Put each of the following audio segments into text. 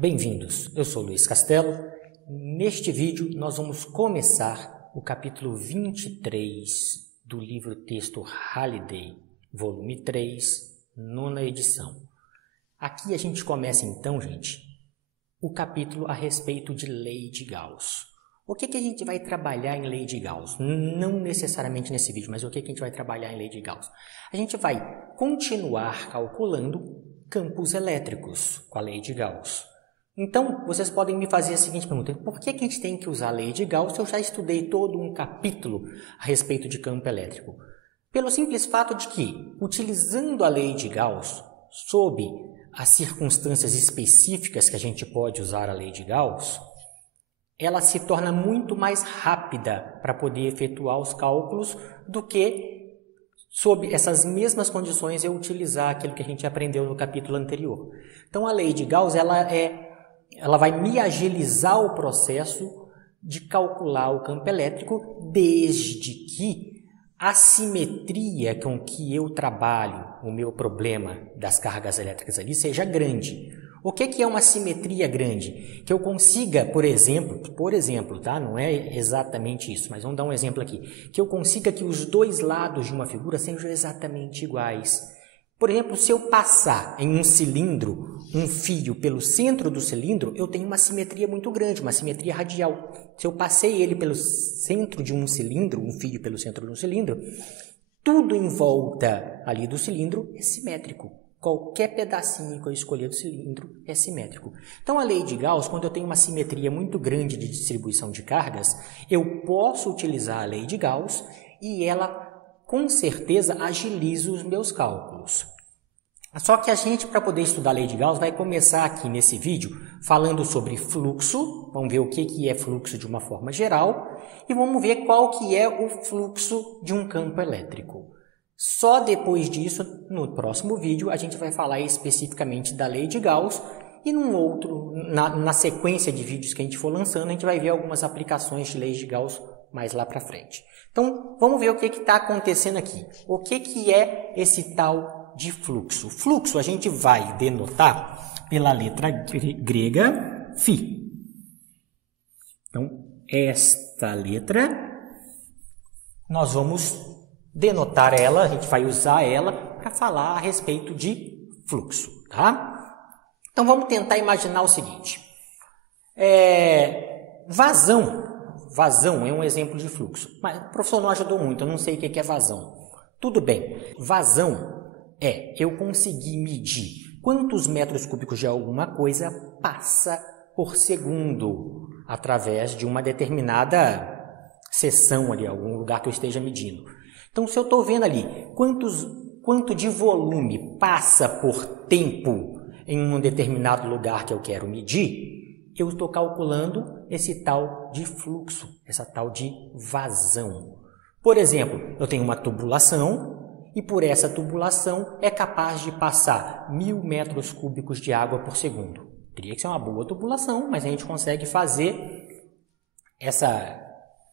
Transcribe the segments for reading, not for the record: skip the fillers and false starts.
Bem-vindos, eu sou Luiz Castelo. Neste vídeo nós vamos começar o capítulo 23 do livro-texto Halliday, volume 3, nona edição. Aqui a gente começa então, gente, o capítulo a respeito de lei de Gauss. O que a gente vai trabalhar em lei de Gauss? Não necessariamente nesse vídeo, mas o que a gente vai trabalhar em lei de Gauss? A gente vai continuar calculando campos elétricos com a lei de Gauss. Então, vocês podem me fazer a seguinte pergunta: por que a gente tem que usar a lei de Gauss se eu já estudei todo um capítulo a respeito de campo elétrico? Pelo simples fato de que, utilizando a lei de Gauss, sob as circunstâncias específicas que a gente pode usar a lei de Gauss, ela se torna muito mais rápida para poder efetuar os cálculos do que, sob essas mesmas condições, eu utilizar aquilo que a gente aprendeu no capítulo anterior. Então, a lei de Gauss ela vai me agilizar o processo de calcular o campo elétrico, desde que a simetria com que eu trabalho o meu problema das cargas elétricas ali seja grande. O que é uma simetria grande? Que eu consiga, por exemplo, tá? Não é exatamente isso, mas vamos dar um exemplo aqui. Que eu consiga que os dois lados de uma figura sejam exatamente iguais. Por exemplo, se eu passar em um cilindro um fio pelo centro do cilindro, eu tenho uma simetria muito grande, uma simetria radial. Se eu passei ele pelo centro de um cilindro, um fio pelo centro de um cilindro, tudo em volta ali do cilindro é simétrico. Qualquer pedacinho que eu escolher do cilindro é simétrico. Então, a lei de Gauss, quando eu tenho uma simetria muito grande de distribuição de cargas, eu posso utilizar a lei de Gauss e ela, com certeza, agiliza os meus cálculos. Só que a gente, para poder estudar a lei de Gauss, vai começar aqui nesse vídeo falando sobre fluxo. Vamos ver o que é fluxo de uma forma geral e vamos ver qual que é o fluxo de um campo elétrico. Só depois disso, no próximo vídeo, a gente vai falar especificamente da lei de Gauss e na sequência de vídeos que a gente for lançando, a gente vai ver algumas aplicações de leis de Gauss mais lá para frente. Então, vamos ver o que está acontecendo aqui. O que é esse tal de fluxo? Fluxo a gente vai denotar pela letra grega φ. Então, esta letra, nós vamos denotar ela, a gente vai usar ela para falar a respeito de fluxo, tá? Então, vamos tentar imaginar o seguinte. Vazão é um exemplo de fluxo, mas o professor não ajudou muito, eu não sei o que é vazão. Tudo bem, vazão é eu conseguir medir quantos metros cúbicos de alguma coisa passa por segundo através de uma determinada seção ali, algum lugar que eu esteja medindo. Então, se eu estou vendo ali quanto de volume passa por tempo em um determinado lugar que eu quero medir, eu estou calculando esse tal de fluxo, essa tal de vazão. Por exemplo, eu tenho uma tubulação e por essa tubulação é capaz de passar 1000 metros cúbicos de água por segundo. Teria que ser uma boa tubulação, mas a gente consegue fazer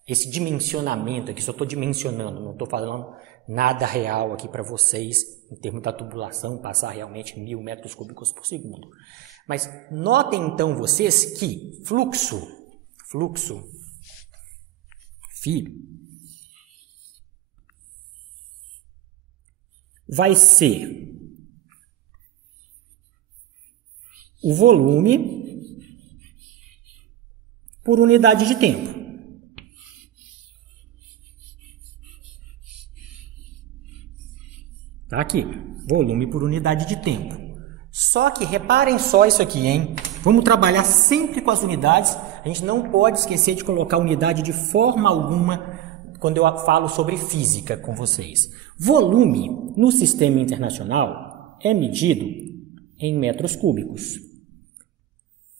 esse dimensionamento aqui. Só estou dimensionando, não estou falando nada real aqui para vocês em termos da tubulação, passar realmente 1000 metros cúbicos por segundo. Mas notem então vocês que fluxo, φ, vai ser o volume por unidade de tempo. Tá aqui, volume por unidade de tempo. Só que reparem só isso aqui, hein? Vamos trabalhar sempre com as unidades. A gente não pode esquecer de colocar unidade de forma alguma quando eu falo sobre física com vocês. Volume no sistema internacional é medido em metros cúbicos.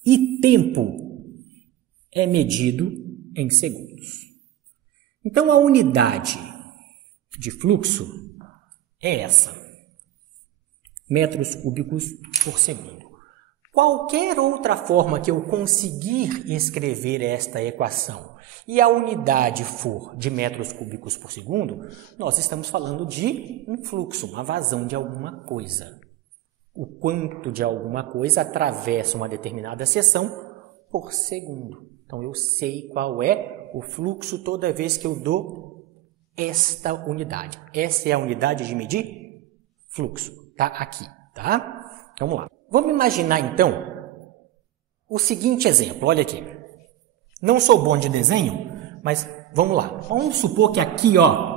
E tempo é medido em segundos. Então, a unidade de fluxo é essa. Metros cúbicos por segundo. Qualquer outra forma que eu conseguir escrever esta equação e a unidade for de metros cúbicos por segundo, nós estamos falando de um fluxo, uma vazão de alguma coisa. o quanto de alguma coisa atravessa uma determinada seção por segundo. Então, eu sei qual é o fluxo toda vez que eu dou esta unidade. Essa é a unidade de medir fluxo. Tá aqui, tá? Vamos lá. Vamos imaginar, então, o seguinte exemplo. Olha aqui. Não sou bom de desenho, mas vamos lá. Vamos supor que aqui, ó,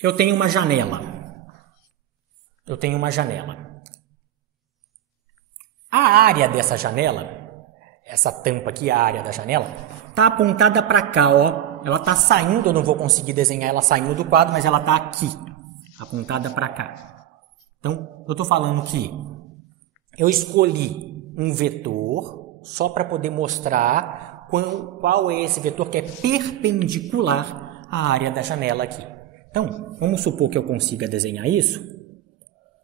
eu tenho uma janela. A área dessa janela, essa tampa aqui, a área da janela, está apontada para cá, ó. Ela está saindo, eu não vou conseguir desenhar ela saindo do quadro, mas ela está aqui, apontada para cá. Então, eu estou falando que eu escolhi um vetor só para poder mostrar qual é esse vetor que é perpendicular à área da janela aqui. Então, vamos supor que eu consiga desenhar isso.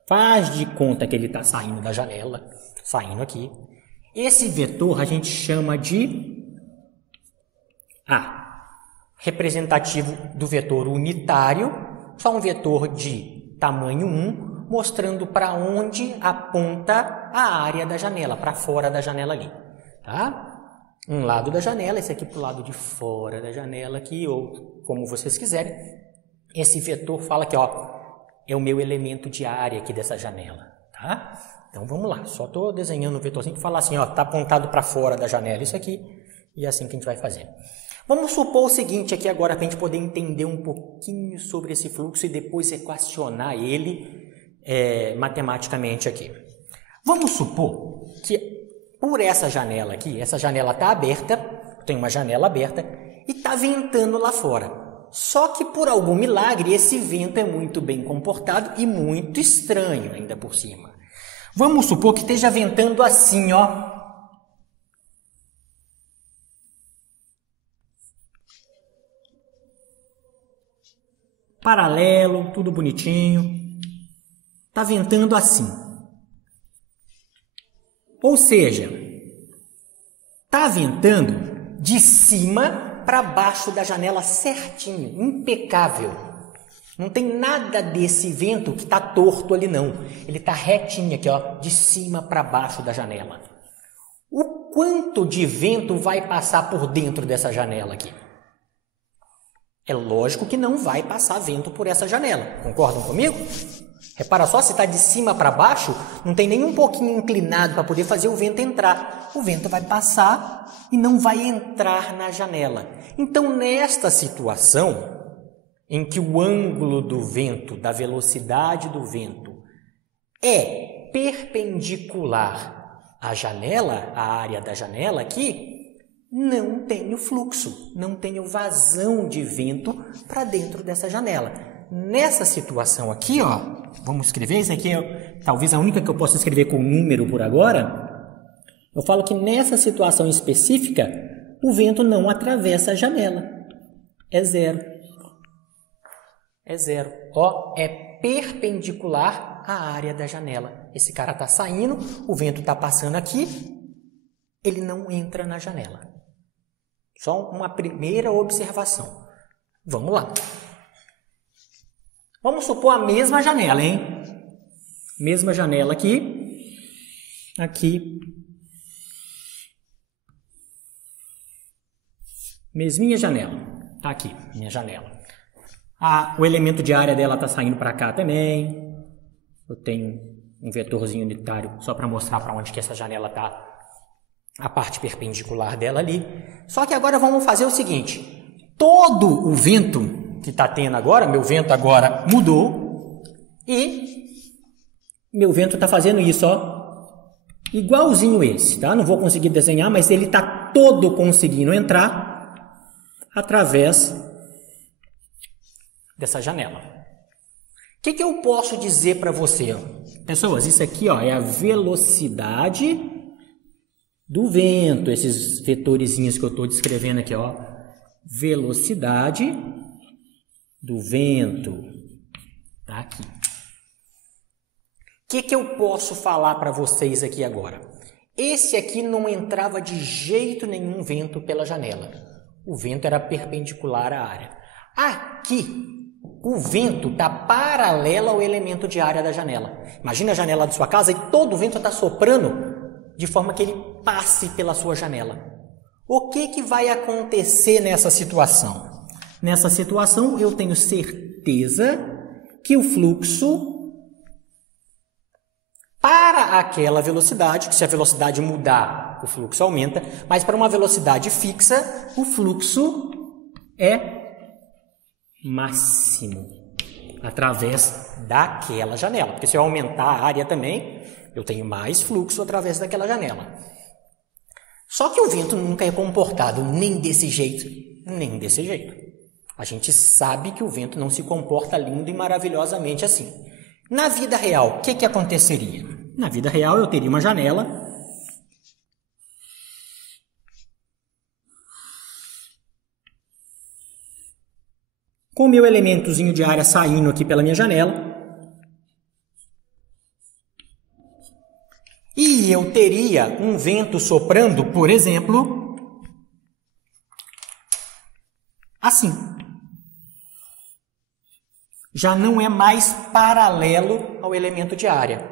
Faz de conta que ele está saindo da janela, saindo aqui. Esse vetor a gente chama de A, representativo do vetor unitário, só um vetor de tamanho 1, mostrando para onde aponta a área da janela, para fora da janela ali. Tá? Um lado da janela, esse aqui para o lado de fora da janela aqui, ou como vocês quiserem. Esse vetor fala que, ó, é o meu elemento de área aqui dessa janela, tá? Então, vamos lá. Só estou desenhando um vetorzinho que fala assim, ó, tá apontado para fora da janela isso aqui, e é assim que a gente vai fazer. Vamos supor o seguinte aqui agora, para a gente poder entender um pouquinho sobre esse fluxo e depois equacionar ele matematicamente aqui. Vamos supor que por essa janela aqui, essa janela está aberta, tem uma janela aberta, e está ventando lá fora. Só que, por algum milagre, esse vento é muito bem comportado e muito estranho ainda por cima. Vamos supor que esteja ventando assim, ó. Paralelo, tudo bonitinho. Está ventando assim. Ou seja, está ventando de cima para baixo da janela certinho, impecável. Não tem nada desse vento que está torto ali, não. Ele está retinho aqui, ó, de cima para baixo da janela. O quanto de vento vai passar por dentro dessa janela aqui? É lógico que não vai passar vento por essa janela. Concordam comigo? Repara só, se está de cima para baixo, não tem nem um pouquinho inclinado para poder fazer o vento entrar. O vento vai passar e não vai entrar na janela. Então, nesta situação, em que o ângulo do vento, da velocidade do vento, é perpendicular à janela, à área da janela aqui, não tenho fluxo, não tenho vazão de vento para dentro dessa janela. Nessa situação aqui, ó, vamos escrever, isso aqui é talvez a única que eu possa escrever com número por agora. Eu falo que nessa situação específica, o vento não atravessa a janela. É zero. É zero. Ó, é perpendicular à área da janela. Esse cara está saindo, o vento está passando aqui, ele não entra na janela. Só uma primeira observação. Vamos lá. Vamos supor a mesma janela, hein? Mesma janela aqui. Aqui. Mesminha janela. Tá aqui, minha janela. O elemento de área dela está saindo para cá também. Eu tenho um vetorzinho unitário só para mostrar para onde que essa janela está. A parte perpendicular dela ali. Só que agora vamos fazer o seguinte. Todo o vento que está tendo agora, meu vento agora mudou. E meu vento está fazendo isso, ó. Igualzinho esse, tá? Não vou conseguir desenhar, mas ele está todo conseguindo entrar através dessa janela. O que eu posso dizer para você? Pessoas, isso aqui, ó, é a velocidade do vento. Esses vetorizinhos que eu estou descrevendo aqui, ó. Velocidade do vento. Tá aqui. O que eu posso falar para vocês aqui agora? Esse aqui não entrava de jeito nenhum vento pela janela. O vento era perpendicular à área. Aqui, o vento está paralelo ao elemento de área da janela. Imagina a janela da sua casa e todo o vento está soprando de forma que ele passe pela sua janela. O que vai acontecer nessa situação? Nessa situação, eu tenho certeza que o fluxo para aquela velocidade, que se a velocidade mudar, o fluxo aumenta, mas para uma velocidade fixa, o fluxo é máximo através daquela janela. Porque se eu aumentar a área também, eu tenho mais fluxo através daquela janela. Só que o vento nunca é comportado nem desse jeito, nem desse jeito. A gente sabe que o vento não se comporta lindo e maravilhosamente assim. Na vida real, o que aconteceria? Na vida real, eu teria uma janela com o meu elementozinho de área saindo aqui pela minha janela. E eu teria um vento soprando, por exemplo, assim. Já não é mais paralelo ao elemento de área.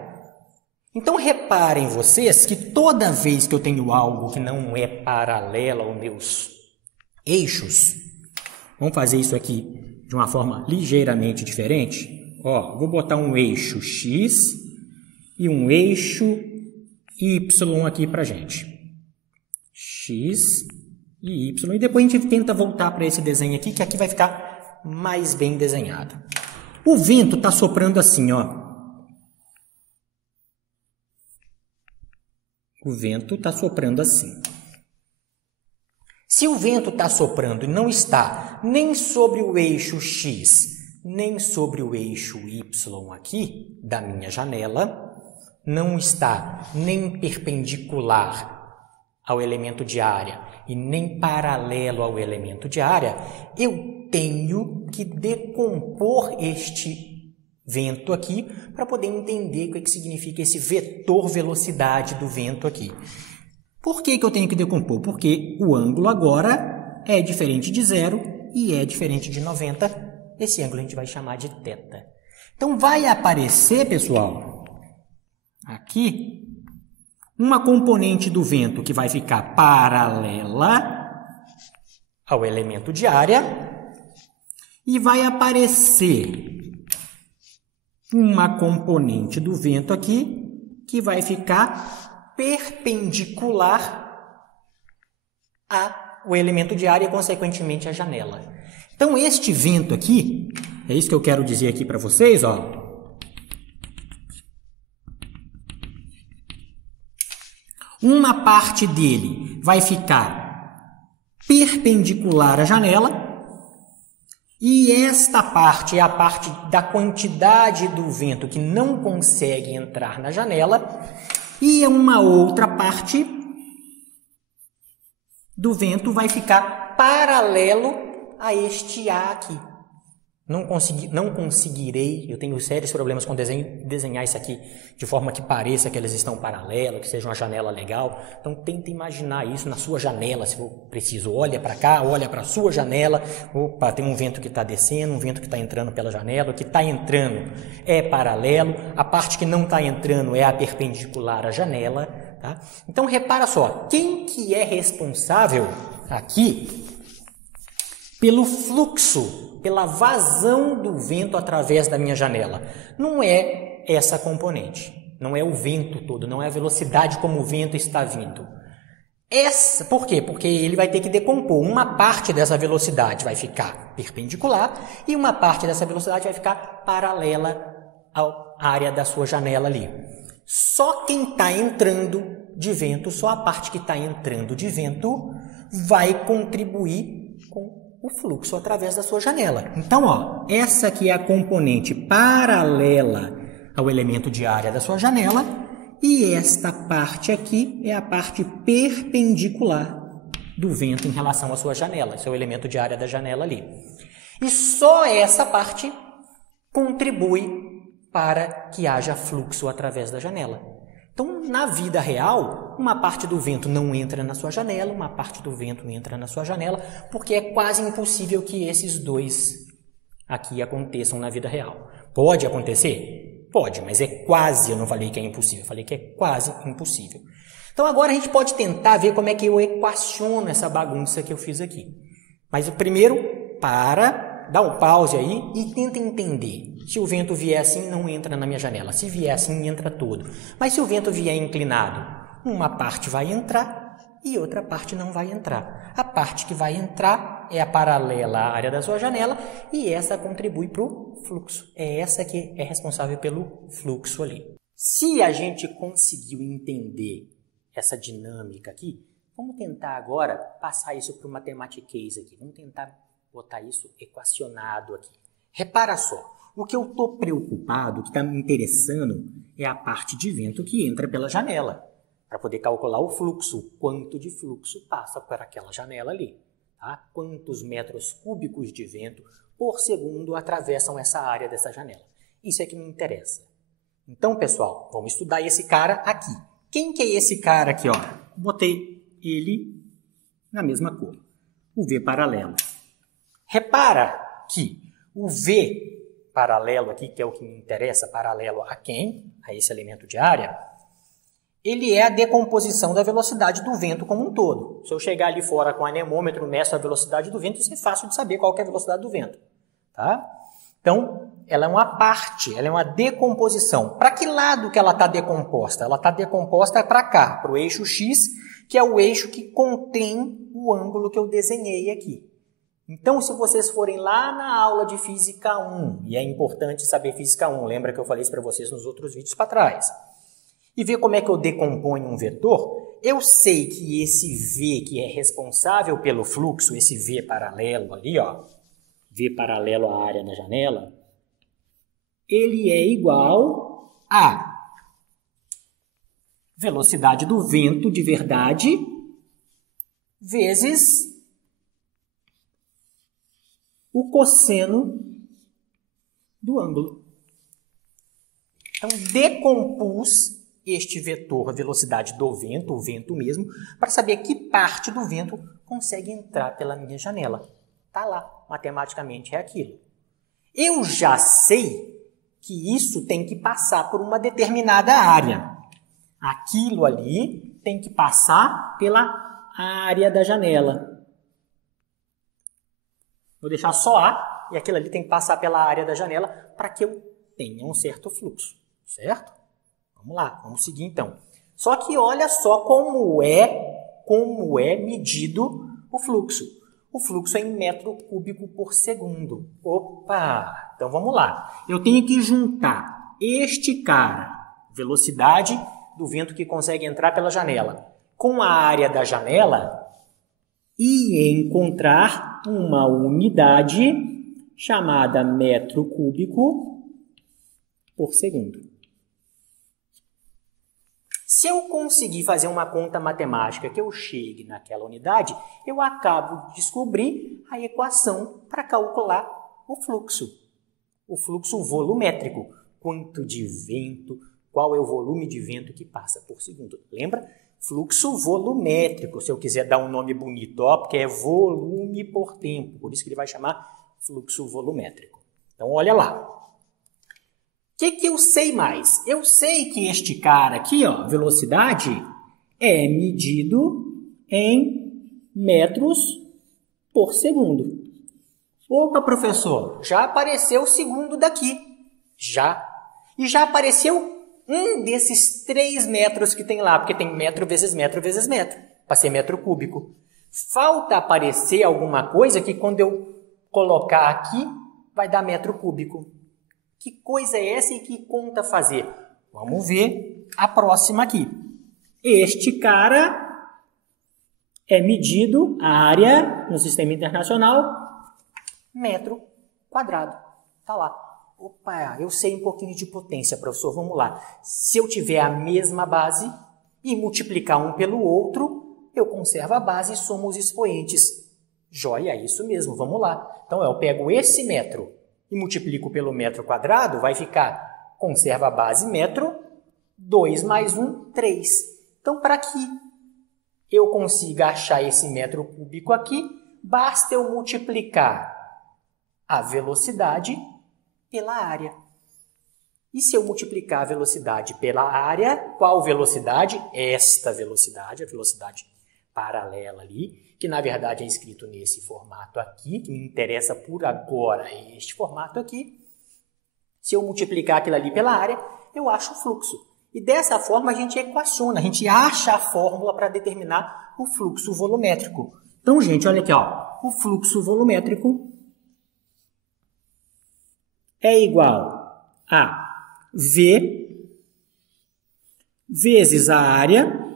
Então, reparem vocês que toda vez que eu tenho algo que não é paralelo aos meus eixos, vamos fazer isso aqui de uma forma ligeiramente diferente. Ó, vou botar um eixo X e um eixo Y aqui pra gente. X e Y. E depois a gente tenta voltar para esse desenho aqui, que aqui vai ficar mais bem desenhado. O vento está soprando assim, ó. O vento está soprando assim. Se o vento está soprando e não está nem sobre o eixo X, nem sobre o eixo Y aqui da minha janela, não está nem perpendicular ao elemento de área e nem paralelo ao elemento de área, eu tenho que decompor este vento aqui para poder entender o que significa esse vetor velocidade do vento aqui. Por que eu tenho que decompor? Porque o ângulo agora é diferente de 0 e é diferente de 90. Esse ângulo a gente vai chamar de θ. Então vai aparecer, pessoal, aqui, uma componente do vento que vai ficar paralela ao elemento de área e vai aparecer uma componente do vento aqui que vai ficar perpendicular ao elemento de área e, consequentemente, à janela. Então, este vento aqui, é isso que eu quero dizer aqui para vocês, ó. Uma parte dele vai ficar perpendicular à janela e esta parte é a parte da quantidade do vento que não consegue entrar na janela e uma outra parte do vento vai ficar paralelo a este A aqui. Não conseguirei, eu tenho sérios problemas com desenhar isso aqui de forma que pareça que eles estão paralelos, que seja uma janela legal. Então, tenta imaginar isso na sua janela, se for preciso. Olha para cá, olha para a sua janela. Opa, tem um vento que está descendo, um vento que está entrando pela janela. O que está entrando é paralelo, a parte que não está entrando é a perpendicular à janela. Tá? Então, repara só, quem que é responsável aqui pelo fluxo, pela vazão do vento através da minha janela? Não é essa componente, não é o vento todo, não é a velocidade como o vento está vindo. Por quê? Porque ele vai ter que decompor. Uma parte dessa velocidade vai ficar perpendicular e uma parte dessa velocidade vai ficar paralela à área da sua janela ali. Só quem está entrando de vento, só a parte que está entrando de vento vai contribuir com o fluxo através da sua janela. Então, ó, essa aqui é a componente paralela ao elemento de área da sua janela e esta parte aqui é a parte perpendicular do vento em relação à sua janela. Esse é o elemento de área da janela ali. E só essa parte contribui para que haja fluxo através da janela. Então, na vida real, uma parte do vento não entra na sua janela, uma parte do vento entra na sua janela, porque é quase impossível que esses dois aqui aconteçam na vida real. Pode acontecer? Pode, mas é quase, eu não falei que é impossível, eu falei que é quase impossível. Então agora a gente pode tentar ver como é que eu equaciono essa bagunça que eu fiz aqui. Mas primeiro, dá um pause aí e tenta entender. Se o vento vier assim, não entra na minha janela. Se vier assim, entra todo. Mas se o vento vier inclinado, uma parte vai entrar e outra parte não vai entrar. A parte que vai entrar é a paralela à área da sua janela e essa contribui para o fluxo. É essa que é responsável pelo fluxo ali. Se a gente conseguiu entender essa dinâmica aqui, vamos tentar agora passar isso para o matematiquês aqui. Vamos tentar botar isso equacionado aqui. Repara só, o que eu estou preocupado, o que está me interessando, é a parte de vento que entra pela janela. Para poder calcular o fluxo, quanto de fluxo passa por aquela janela ali. Tá? Quantos metros cúbicos de vento por segundo atravessam essa área dessa janela. Isso é que me interessa. Então, pessoal, vamos estudar esse cara aqui. Quem que é esse cara aqui? Ó? Botei ele na mesma cor. O V paralelo. Repara que o V paralelo aqui, que é o que me interessa, paralelo a quem? A esse elemento de área. Ele é a decomposição da velocidade do vento como um todo. Se eu chegar ali fora com o anemômetro, meço a velocidade do vento, isso é fácil de saber qual que é a velocidade do vento. Tá? Então, ela é uma parte, ela é uma decomposição. Para que lado que ela está decomposta? Ela está decomposta para cá, para o eixo X, que é o eixo que contém o ângulo que eu desenhei aqui. Então, se vocês forem lá na aula de Física 1, e é importante saber Física 1, lembra que eu falei isso para vocês nos outros vídeos para trás, e ver como é que eu decomponho um vetor, eu sei que esse V que é responsável pelo fluxo, esse V paralelo ali, ó, V paralelo à área da janela, ele é igual a velocidade do vento de verdade vezes o cosseno do ângulo. Então, decompus este vetor, a velocidade do vento, o vento mesmo, para saber que parte do vento consegue entrar pela minha janela. Está lá, matematicamente é aquilo. Eu já sei que isso tem que passar por uma determinada área. Aquilo ali tem que passar pela área da janela. Vou deixar só A, e aquilo ali tem que passar pela área da janela para que eu tenha um certo fluxo, certo? Vamos lá, vamos seguir então. Só que olha só como é medido o fluxo. O fluxo é em metro cúbico por segundo. Opa! Então vamos lá. Eu tenho que juntar este cara, velocidade do vento que consegue entrar pela janela, com a área da janela e encontrar uma unidade chamada metro cúbico por segundo. Se eu conseguir fazer uma conta matemática que eu chegue naquela unidade, eu acabo de descobrir a equação para calcular o fluxo volumétrico. Quanto de vento, qual é o volume de vento que passa por segundo. Lembra? Fluxo volumétrico, se eu quiser dar um nome bonito, ó, porque é volume por tempo, por isso que ele vai chamar fluxo volumétrico. Então, olha lá. O que eu sei mais? Eu sei que este cara aqui, ó, velocidade, é medido em metros por segundo. Opa, professor, já apareceu o segundo daqui. Já. E já apareceu um desses 3 metros que tem lá, porque tem metro vezes metro vezes metro, para ser metro cúbico. Falta aparecer alguma coisa que quando eu colocar aqui, vai dar metro cúbico. Que coisa é essa e que conta fazer? Vamos ver a próxima aqui. Este cara é medido, a área no sistema internacional, metro quadrado. Está lá. Opa, eu sei um pouquinho de potência, professor. Vamos lá. Se eu tiver a mesma base e multiplicar um pelo outro, eu conservo a base e somo os expoentes. Joia, é isso mesmo. Vamos lá. Então, eu pego esse metro e multiplico pelo metro quadrado, vai ficar, conserva a base metro, 2 mais 1, 3. Então, para que eu consiga achar esse metro cúbico aqui, basta eu multiplicar a velocidade pela área. E se eu multiplicar a velocidade pela área, qual velocidade? Esta velocidade, a velocidade paralela ali, que na verdade é escrito nesse formato aqui, que me interessa por agora é este formato aqui. Se eu multiplicar aquilo ali pela área, eu acho o fluxo. E dessa forma a gente equaciona, a gente acha a fórmula para determinar o fluxo volumétrico. Então, gente, olha aqui, ó, o fluxo volumétrico é igual a V vezes a área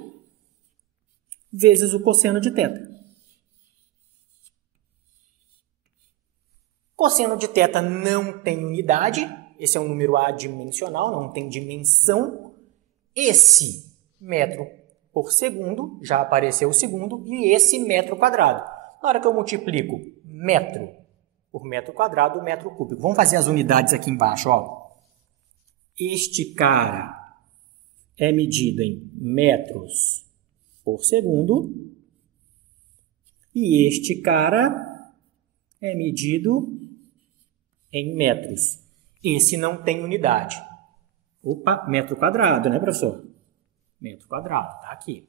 vezes o cosseno de θ. Cosseno de θ não tem unidade, esse é um número adimensional, não tem dimensão. Esse metro por segundo, já apareceu o segundo, e esse metro quadrado. Na hora que eu multiplico metro por metro quadrado, metro cúbico. Vamos fazer as unidades aqui embaixo, ó. Este cara é medido em metros por segundo e este cara é medido em metros. Esse não tem unidade. Opa, metro quadrado, né, professor? Metro quadrado, tá aqui.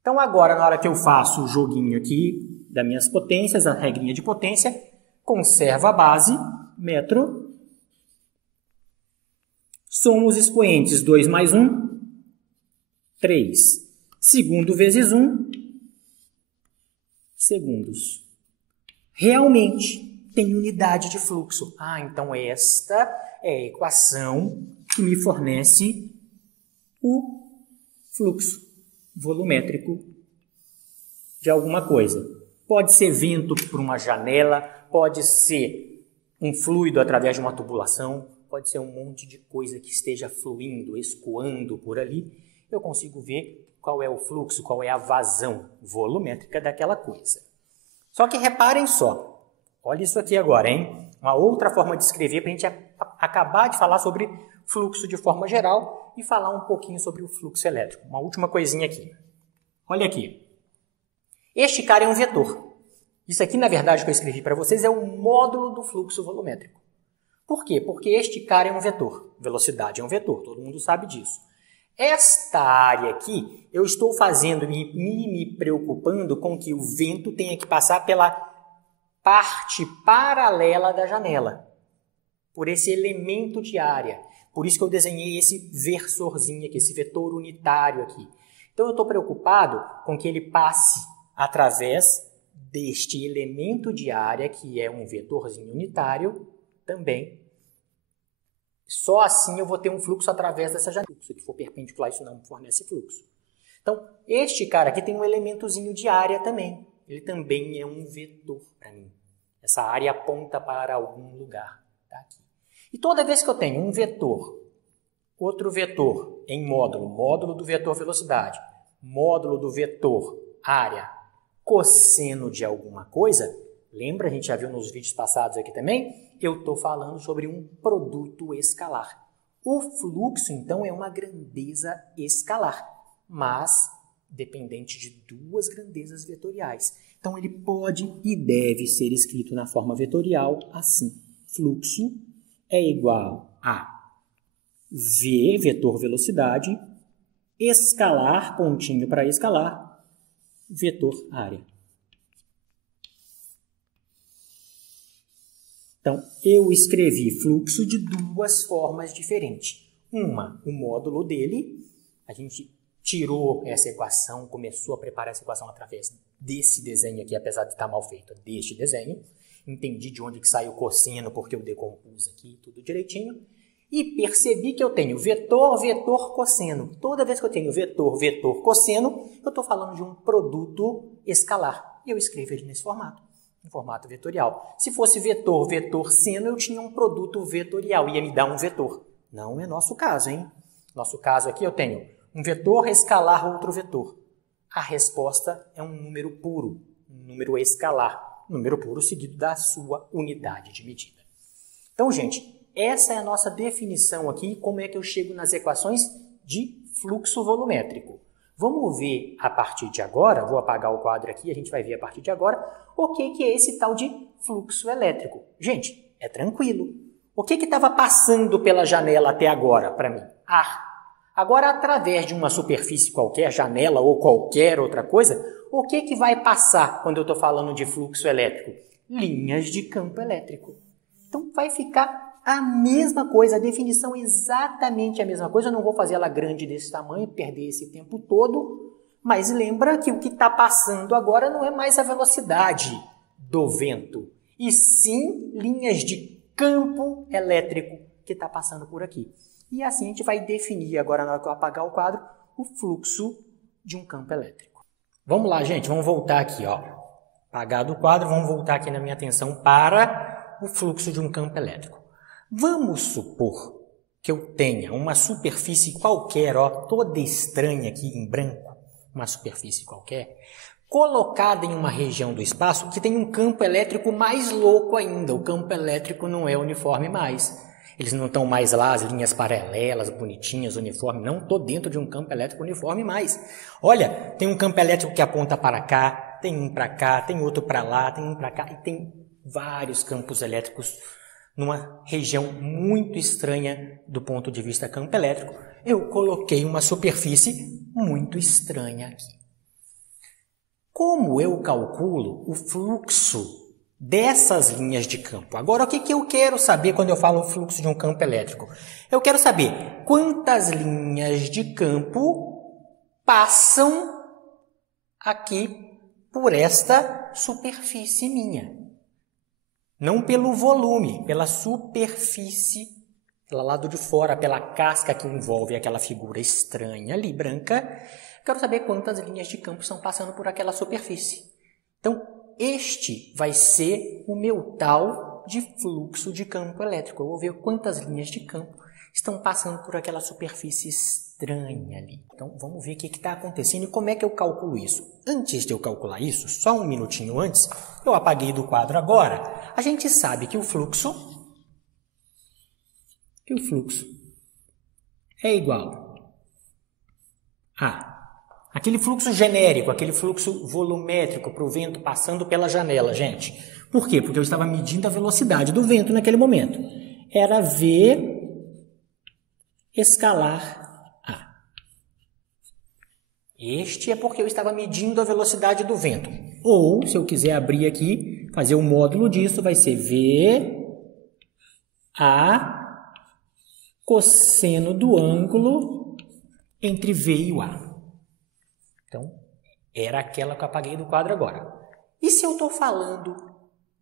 Então, agora, na hora que eu faço o joguinho aqui das minhas potências, a regrinha de potência, conserva a base, metro. Somo os expoentes, 2 mais 1, 3. Segundo vezes 1, segundos. Realmente tem unidade de fluxo. Ah, então esta é a equação que me fornece o fluxo volumétrico de alguma coisa. Pode ser vento por uma janela, pode ser um fluido através de uma tubulação, pode ser um monte de coisa que esteja fluindo, escoando por ali. Eu consigo ver qual é o fluxo, qual é a vazão volumétrica daquela coisa. Só que reparem só, olha isso aqui agora, hein? Uma outra forma de escrever para a gente acabar de falar sobre fluxo de forma geral e falar um pouquinho sobre o fluxo elétrico. Uma última coisinha aqui. Olha aqui. Este cara é um vetor. Isso aqui, na verdade, que eu escrevi para vocês é o módulo do fluxo volumétrico. Por quê? Porque este cara é um vetor. Velocidade é um vetor, todo mundo sabe disso. Esta área aqui, eu estou fazendo me preocupando com que o vento tenha que passar pela parte paralela da janela, por esse elemento de área. Por isso que eu desenhei esse versorzinho aqui, esse vetor unitário aqui. Então, eu estou preocupado com que ele passe através deste elemento de área, que é um vetorzinho unitário, também. Só assim eu vou ter um fluxo através dessa janela. Se for perpendicular, isso não fornece fluxo. Então, este cara aqui tem um elementozinho de área também. Ele também é um vetor para mim. Essa área aponta para algum lugar. Tá aqui. E toda vez que eu tenho um vetor, outro vetor em módulo, módulo do vetor velocidade, módulo do vetor área, cosseno de alguma coisa, lembra, a gente já viu nos vídeos passados aqui também, eu estou falando sobre um produto escalar. O fluxo, então, é uma grandeza escalar, mas dependente de duas grandezas vetoriais. Então, ele pode e deve ser escrito na forma vetorial assim. Fluxo é igual a V, vetor velocidade, escalar, pontinho para escalar, vetor área. Então, eu escrevi fluxo de duas formas diferentes. Uma, o módulo dele, a gente tirou essa equação, começou a preparar essa equação através desse desenho aqui, apesar de estar mal feito, deste desenho. Entendi de onde que saiu o cosseno, porque eu decompus aqui tudo direitinho. E percebi que eu tenho vetor, vetor, cosseno. Toda vez que eu tenho vetor, vetor, cosseno, eu estou falando de um produto escalar. E eu escrevo ele nesse formato, em formato vetorial. Se fosse vetor, vetor, seno, eu tinha um produto vetorial, ia me dar um vetor. Não é nosso caso, hein? Nosso caso aqui eu tenho um vetor escalar, outro vetor. A resposta é um número puro, um número escalar. Um número puro seguido da sua unidade de medida. Então, gente, essa é a nossa definição aqui, como é que eu chego nas equações de fluxo volumétrico. Vamos ver a partir de agora, vou apagar o quadro aqui, a gente vai ver a partir de agora o que é esse tal de fluxo elétrico. Gente, é tranquilo. O que estava passando pela janela até agora para mim? Ar. Agora, através de uma superfície qualquer, janela ou qualquer outra coisa, o que vai passar quando eu estou falando de fluxo elétrico? Linhas de campo elétrico. Então, vai ficar a mesma coisa, a definição é exatamente a mesma coisa. Eu não vou fazer ela grande desse tamanho, perder esse tempo todo, mas lembra que o que está passando agora não é mais a velocidade do vento, e sim linhas de campo elétrico que está passando por aqui. E assim a gente vai definir, agora na hora que eu apagar o quadro, o fluxo de um campo elétrico. Vamos lá, gente, vamos voltar aqui, ó. Apagado o quadro, vamos voltar aqui na minha atenção para o fluxo de um campo elétrico. Vamos supor que eu tenha uma superfície qualquer, ó, toda estranha aqui em branco, uma superfície qualquer, colocada em uma região do espaço que tem um campo elétrico mais louco ainda. O campo elétrico não é uniforme mais. Eles não estão mais lá, as linhas paralelas, bonitinhas, uniforme. Não estou dentro de um campo elétrico uniforme mais. Olha, tem um campo elétrico que aponta para cá, tem um para cá, tem outro para lá, tem um para cá. E tem vários campos elétricos numa região muito estranha do ponto de vista campo elétrico. Eu coloquei uma superfície muito estranha aqui. Como eu calculo o fluxo dessas linhas de campo? Agora, o que eu quero saber quando eu falo fluxo de um campo elétrico? Eu quero saber quantas linhas de campo passam aqui por esta superfície minha. Não pelo volume, pela superfície, pelo lado de fora, pela casca que envolve aquela figura estranha ali, branca. Quero saber quantas linhas de campo estão passando por aquela superfície. Então, este vai ser o meu tal de fluxo de campo elétrico. Eu vou ver quantas linhas de campo estão passando por aquela superfície estranha ali. Então, vamos ver o que está acontecendo e como é que eu calculo isso. Antes de eu calcular isso, só um minutinho antes, eu apaguei do quadro agora. A gente sabe que o fluxo é igual a aquele fluxo genérico, aquele fluxo volumétrico para o vento passando pela janela, gente. Por quê? Porque eu estava medindo a velocidade do vento naquele momento. Era V escalar A. Este é porque eu estava medindo a velocidade do vento. Ou, se eu quiser abrir aqui, fazer o módulo disso, vai ser V A cosseno do ângulo entre V e o A. Então, era aquela que eu apaguei do quadro agora. E se eu estou falando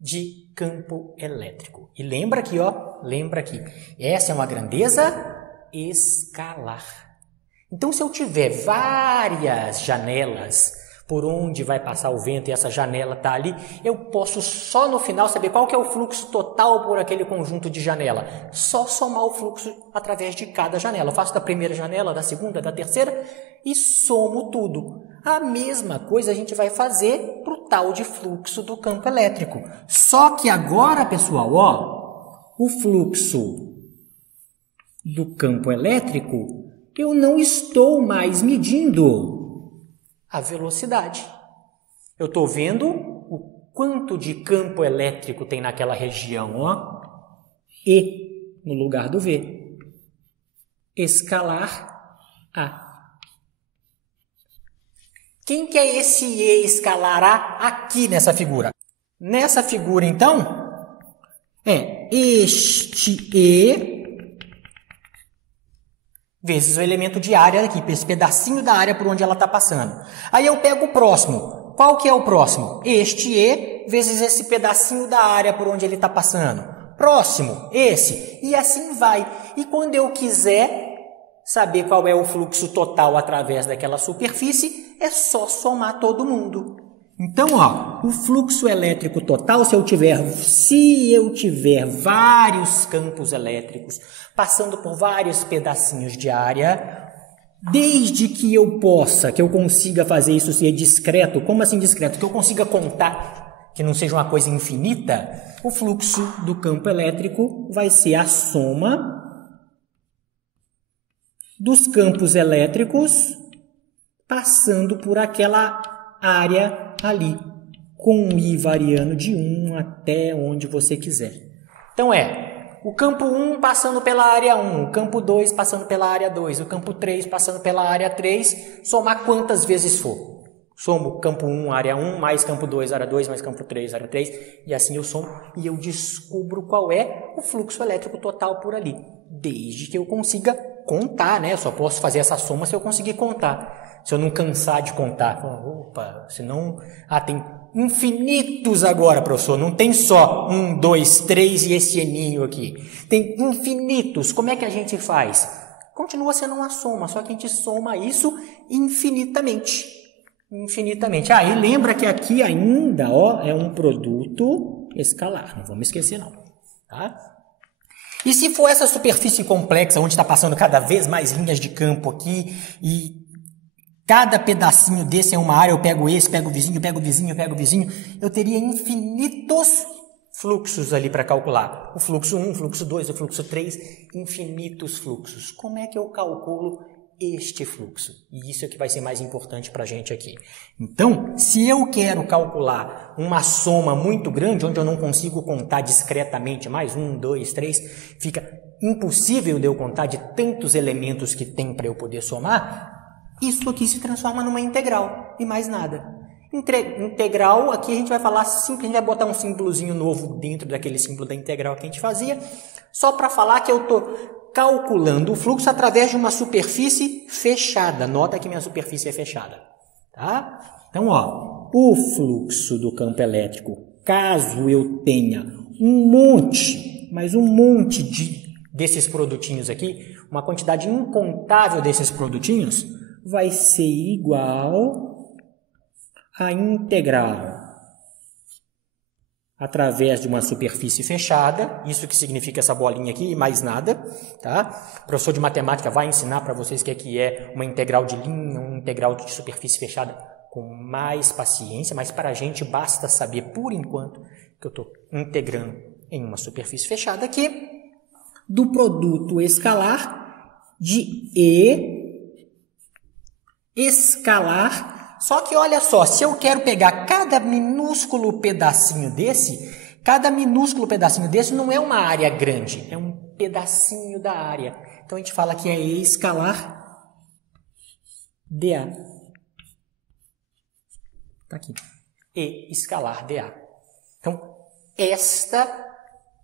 de campo elétrico? E lembra aqui, ó, lembra aqui. Essa é uma grandeza escalar. Então, se eu tiver várias janelas por onde vai passar o vento e essa janela está ali, eu posso só no final saber qual que é o fluxo total por aquele conjunto de janela. Só somar o fluxo através de cada janela. Eu faço da primeira janela, da segunda, da terceira e somo tudo. A mesma coisa a gente vai fazer para o tal de fluxo do campo elétrico. Só que agora, pessoal, ó, o fluxo do campo elétrico, eu não estou mais medindo a velocidade. Eu estou vendo o quanto de campo elétrico tem naquela região, ó. E no lugar do V. Escalar A. Quem que é esse E escalar A aqui nessa figura? Nessa figura, então, é este E vezes o elemento de área aqui, esse pedacinho da área por onde ela está passando. Aí eu pego o próximo. Qual que é o próximo? Este E vezes esse pedacinho da área por onde ele está passando. Próximo, esse. E assim vai. E quando eu quiser saber qual é o fluxo total através daquela superfície, é só somar todo mundo. Então, ó, o fluxo elétrico total, se eu tiver vários campos elétricos passando por vários pedacinhos de área, desde que eu consiga fazer isso ser discreto. Como assim discreto? Que eu consiga contar, que não seja uma coisa infinita, o fluxo do campo elétrico vai ser a soma dos campos elétricos passando por aquela área ali, com o I variando de 1 até onde você quiser. Então o campo 1 passando pela área 1, o campo 2 passando pela área 2, o campo 3 passando pela área 3, somar quantas vezes for. Somo campo 1, área 1, mais campo 2, área 2, mais campo 3, área 3, e assim eu somo e eu descubro qual é o fluxo elétrico total por ali, desde que eu consiga contar, né? Eu só posso fazer essa soma se eu conseguir contar. Se eu não cansar de contar, opa, senão... tem infinitos agora, professor, não tem só 1, 2, 3 e esse eninho aqui. Tem infinitos. Como é que a gente faz? Continua sendo uma soma, só que a gente soma isso infinitamente. Infinitamente. E lembra que aqui ainda é um produto escalar, não vamos esquecer não. Tá? E se for essa superfície complexa, onde está passando cada vez mais linhas de campo aqui, e cada pedacinho desse é uma área, eu pego esse, pego o vizinho, pego o vizinho, pego o vizinho, eu teria infinitos fluxos ali para calcular. O fluxo 1, o fluxo 2, o fluxo 3, infinitos fluxos. Como é que eu calculo este fluxo? E isso é que vai ser mais importante para a gente aqui. Então, se eu quero calcular uma soma muito grande, onde eu não consigo contar discretamente mais 1, 2, 3, fica impossível de eu contar de tantos elementos que tem para eu poder somar, isso aqui se transforma numa integral e mais nada. Integral, aqui a gente vai falar simples, a gente vai botar um símbolozinho novo dentro daquele símbolo da integral que a gente fazia, só para falar que eu estou calculando o fluxo através de uma superfície fechada. Nota que minha superfície é fechada. Tá? Então, o fluxo do campo elétrico, caso eu tenha um monte, mas um monte desses produtinhos aqui, uma quantidade incontável desses produtinhos, vai ser igual a integral através de uma superfície fechada, isso que significa essa bolinha aqui e mais nada, tá? O professor de matemática vai ensinar para vocês o que é uma integral de linha, uma integral de superfície fechada com mais paciência, mas para a gente basta saber, por enquanto, que eu estou integrando em uma superfície fechada aqui, do produto escalar de E escalar. Só que olha só, se eu quero pegar cada minúsculo pedacinho desse não é uma área grande, é um pedacinho da área. Então a gente fala que é E escalar dA. Tá aqui. E escalar dA. Então, esta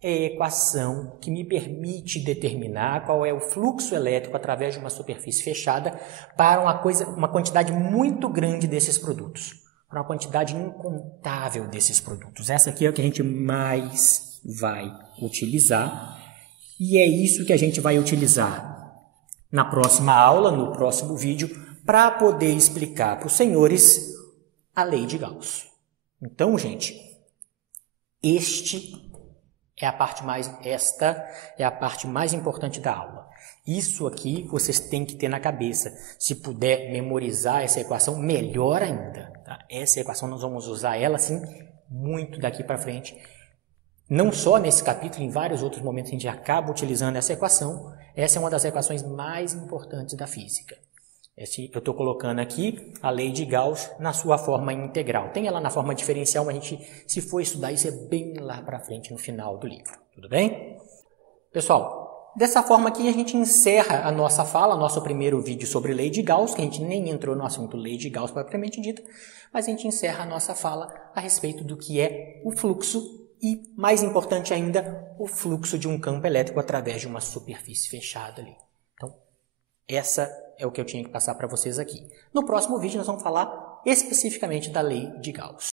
é a equação que me permite determinar qual é o fluxo elétrico através de uma superfície fechada para uma quantidade muito grande desses produtos, para uma quantidade incontável desses produtos. Essa aqui é o que a gente mais vai utilizar e é isso que a gente vai utilizar na próxima aula, no próximo vídeo, para poder explicar para os senhores a lei de Gauss. Então, gente, esta é a parte mais importante da aula. Isso aqui vocês têm que ter na cabeça. Se puder memorizar essa equação, melhor ainda. Tá? Essa equação nós vamos usar ela assim muito daqui para frente. Não só nesse capítulo, em vários outros momentos a gente acaba utilizando essa equação. Essa é uma das equações mais importantes da física. Eu estou colocando aqui a lei de Gauss na sua forma integral. Tem ela na forma diferencial, mas a gente, se for estudar isso, é bem lá para frente no final do livro. Tudo bem? Pessoal, dessa forma aqui a gente encerra a nossa fala, nosso primeiro vídeo sobre lei de Gauss, que a gente nem entrou no assunto lei de Gauss propriamente dita, mas a gente encerra a nossa fala a respeito do que é o fluxo e, mais importante ainda, o fluxo de um campo elétrico através de uma superfície fechada ali. Então, essa é o que eu tinha que passar para vocês aqui. No próximo vídeo nós vamos falar especificamente da lei de Gauss.